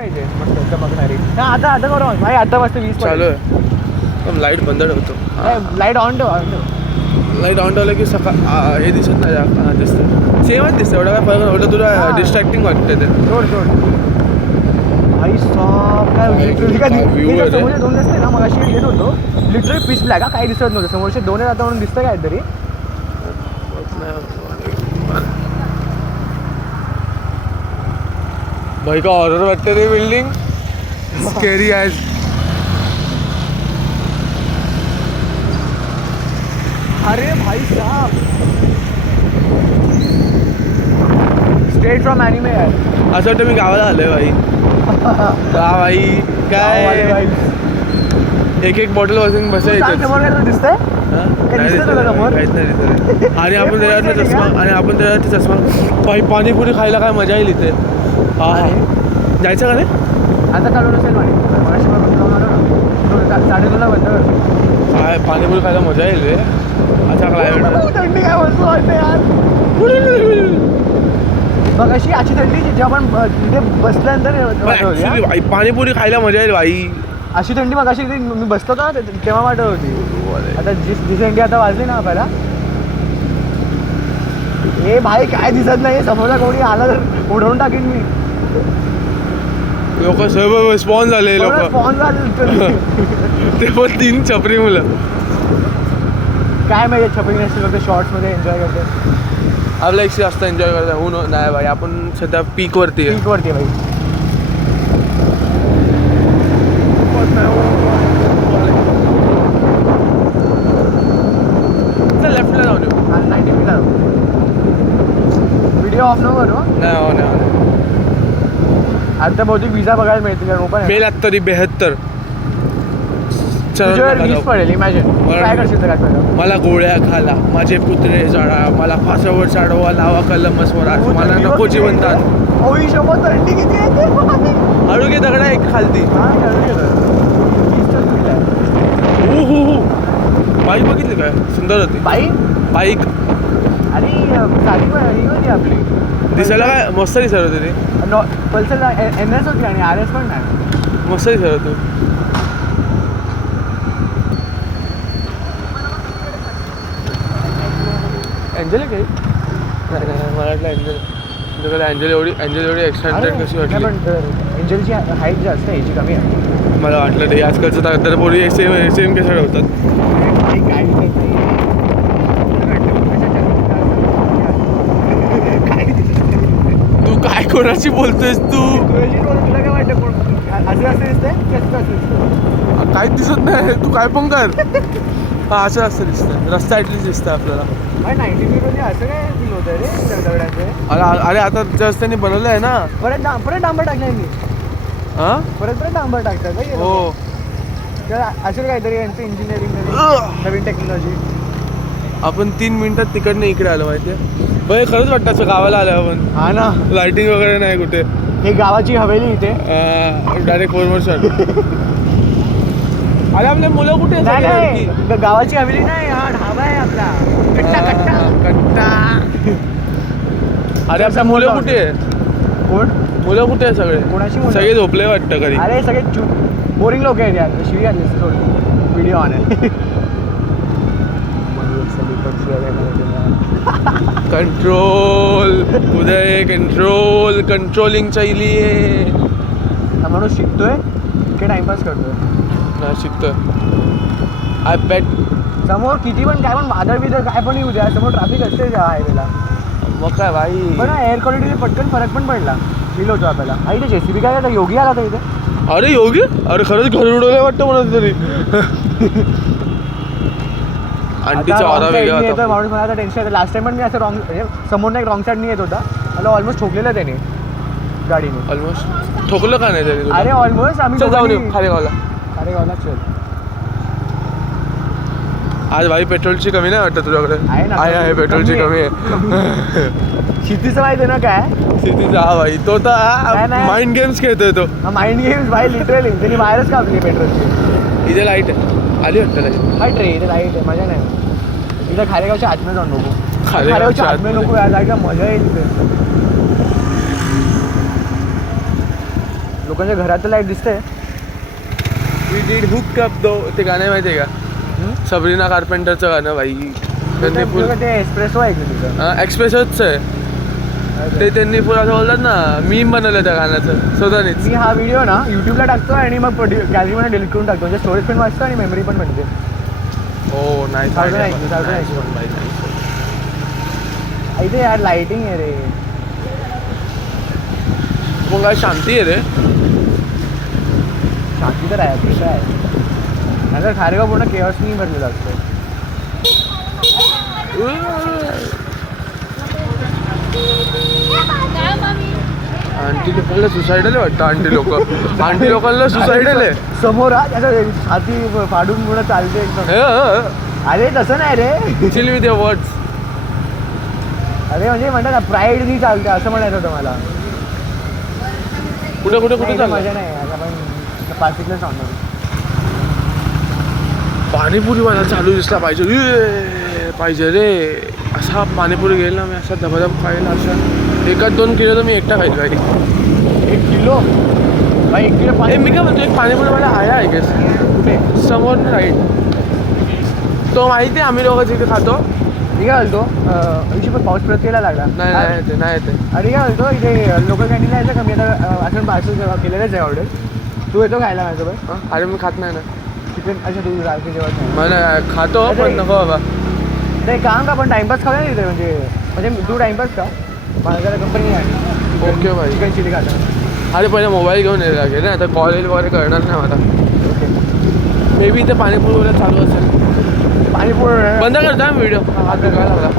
पाहिजे मस्त चमकणारी. हा आता आता करू भाई, आता मस्त 20 चालू आहे. लाईट बंद ठेवतो. लाईट ऑन ठेव, ऑन ठेव. लाईट ऑन ठेवलं की सकाळ हे दिसत नाही, दिसतं सेमच दिसतं. एवढा काय फरक नाही. तुला डिस्ट्रॅक्टिंग वाटतं ते. सोड सोड भाई सॉफ्ट. काय लिटरली काय समोरचे दोन दिसते ना, मग अशी येत होतो लिटरली पिच ब्लॅक. काही दिसत नव्हतं. समोरचे दोन आता म्हणून दिसतं काहीतरी. भाई का हॉरर वाटतं रे बिल्डिंग. Scary as. अरे भाई साहब स्ट्रेट फ्रॉम ॲनिमे यार. असं वाटतं मी गावाला आलोय भाई. का भाई काय एक एक बॉटल वाजून बसायचं. समोर काय दिसतंय? काहीच नाही दिसत. आणि आपण त्याच्यावरती चष्मा भाई. पाणीपुरी खायला काय मजा येईल इथे. हा जायचं का रे? आता चालू नसेल पाणी. 2:30 बंद करतो. काय पाणीपुरी खायला मजा येईल रे. अच्छा क्लायमेट. थंडी काय मस्त वाटते यार. मग अशी अशी थंडी जेव्हा आपण तिथे बसल्यानंतर भाई पाणीपुरी खायला मजा येईल भाई. अशी थंडी मग अशी मी बसतो ना तेव्हा वाटत होती. आता जी थंडी आता वाजली ना आपल्याला. हे भाई काय दिसत नाही. समोरचा कोणी आला तर उडवून टाकीन मी. लोक सर्व स्पॉन झाले. लोक स्पॉन झाले ते पण 3 छपरी मुलं. काय माहिती छपरी नसते, फक्त शॉर्ट्समध्ये एन्जॉय करते. आपल्या एक जास्त एन्जॉय करता ऊन नाही भाई. आपण सध्या पीकवरती आहे. पीकवरती भाई. लेफ्टला जाऊन येऊ. 90 व्हिडिओ ऑफ नको करू. नाही हो नाही. आता बहुतेक विजा बघायला मिळतील कारण ओपन मेल तरी 72. वीज पडेल. इमॅजिन काय करशील काय पडलं. मला गोळ्या खाला, माझे पुत्रे जाळा, मला फासावर चढवा, लावा कलम स्वराज, मला नको जीवनदान. ओई शपथ थंडी किती येते. हळू घे दगडा एक खालती. बाईक बघितली काय सुंदर होती. बाईक आणि साधी होती आपली. दिसायला काय मस्त दिसत होती ती. पल्सर NS होती आणि RS पण नाही. मस्त दिसत होती. एंजल काही नाही मला वाटलं एंजल एवढी एक्साइटेड कशी वाटली. पण एंजलची हाईट जास्त आहे, याची कमी आहे. मला वाटलं ते आजकालचं तर पोरी सेम कशा ठेवतात. तू काय कोणाशी बोलतोयस तू? तुला काय वाटतं असं दिसतंय? काहीच दिसत नाही. तू काय पण कर. हा असं दिसतं. रस्ता ॲटलीस्ट दिसतं आपल्याला. असं काय फील होतं रे दगडाचे. अरे आता जस्ट त्यांनी बनवलं आहे ना. परत डांबर टाकलाय मी. हां परत डांबर टाकतात. हो असं काहीतरी यांचं इंजिनिअरिंग नवीन टेक्नॉलॉजी. आपण 3 मिनिटात तिकडनं इकडे आलो माहिती आहे. बघ खरंच वाटतं असं गावाला आलं आपण. हा ना. लाइटिंग वगैरे नाही कुठे. हे गावाची हवेली इथे. Direct 4 shot. अरे आपले मुलं कुठे आहेत? गावाची हवेली नाही, हा ढाबा आहे आपला. कट्टा. अरे आपल्या मुलं कुठे आहे? कोण मुलं कुठे आहे सगळे? कोणाची मुलं? सगळे झोपले वाटतं कधी. अरे सगळे बोरिंग लोक आहेत यार. शिवी आली व्हिडिओ ऑन आहे. कंट्रोल उदय कंट्रोल कंट्रोलिंग चाहिए. म्हणून शिकतोय की टाइमपास करतोय? नाही शिकतोय. आय बेट. समोर किती पण काय पण वादळ बिदळ काय पण येऊ द्या, समोर ट्रॅफिक असते त्या हायवेला. मग काय भाई. पण एअर क्वालिटीने पटकन फरक पण पडला. फील होतो आपल्याला. आई ते JCB काय करता? योगी आला तर इथे. अरे योगी. अरे खरंच घर उडवलं वाटतं म्हणत तरी. आंटीचा ऑरा वेगळा होता. माणूस मला टेन्शन येतं. लास्ट टाइम पण मी असं रॉंग म्हणजे समोर एक रॉंग साईडनी येत होता. मला ऑलमोस्ट ठोकलेलं त्याने गाडीने. ऑलमोस्ट ठोकलं का नाही तरी? अरे ऑलमोस्ट आम्ही जाऊन येऊ खारेगावला. चल. आज भाई पेट्रोलची कमी नाही वाटतं तुझ्याकडे? आहे ना. आहे पेट्रोलची कमी आहे. क्षितीचं माहिती आहे ना काय? क्षितीचा हा भाई तो तर माइंड गेम्स खेळतोय तो. माइंड गेम्स भाई लिटरली. त्यांनी बाहेरच कापली पेट्रोलची. इथे लाईट आहे. आली वाटतं लाईट. वाईट रे इथे लाईट आहे. मजा नाही. इथं खारेगावच्या आतमध्ये जाऊन नको. खारेगावच्या आतमध्ये नको. या जायला मजा येईल तिथे. लोकांच्या घरात लाईट दिसते. वी डीड हुक अप दो, ते गाणं माहिती आहे का? सबरीना कार्पेंटरचं गाणं भाई. त्यांनी ते एक्सप्रेसो आहे की तुझं एक्सप्रेसच आहे ते. त्यांनी पुढे असं बोलतात ना, मीम बनवलं त्या गाण्याचं स्वतःनीच. मी हा व्हिडिओ ना युट्यूबला टाकतो आणि मग गॅलरीमध्ये डिलीट करून टाकतो, म्हणजे स्टोरेज पण वाचतो आणि मेमरी पण बनते. हो नाही इथे यार लाइटिंग आहे रे. मग काय शांती आहे रे. शांती तर आहे, प्रश्न आहे. नाहीतर खारेगाव पूर्ण केअसनी भरलेलं असतं. आंटी लोकांना सुसाईडल वाटतं. आंटी लोकांना सुसाईडल आहे समोर त्याचं छाती फाडून पूर्ण चालते एकदम. अरे तसं नाही रे. Chill with your words. अरे म्हणजे म्हणतात ना प्राईड नाही चालते असं म्हणायचं होतं मला. कुठे मजा नाही. आता आपण पासिकला सांगतो. पाणीपुरी मला चालू दिसला पाहिजे रे. असा पाणीपुरी घेईल ना मी, असा धबाधब खाईल. असा 1-2 किलो तर मी एकटा खाईल काही. 1 किलो भाई? 1 किलो पाणी? मी काय म्हणतो, एक पाणीपुरी मला आहे गेस कुठे? समोर ना राईट. तो माहिती आहे आम्ही लोक जिथे खातो. मी काय बोलतो, इथे पण पाऊस प्रत्येला लागला. नाही येते. अरे काय बोलतो, इथे लोकल कॅन्टीनला यायचं का? मी आता असं पार्सल केलेलंच आहे ऑर्डर. तू येतो खायला माझ्यासोबत? अरे मी खात नाही ना चिकन. अच्छा तू रात्री जेवत नाही. मला खातो पण नको बाबा. ते काम का आपण टाइमपास खाऊया तिथे, म्हणजे तू टाइमपास का? मला जरा कंपनी आहे. ओके भाई. चिकन चिली खाता. अरे पहिले मोबाईल घेऊन यायला लागेल ना, आता कॉलेज वगैरे करणार नाही मला. मे बी इथे पाणीपुरी वगैरे चालू असेल. पाणीपुरी बंद करता व्हिडिओ. हात दुखायला लागला.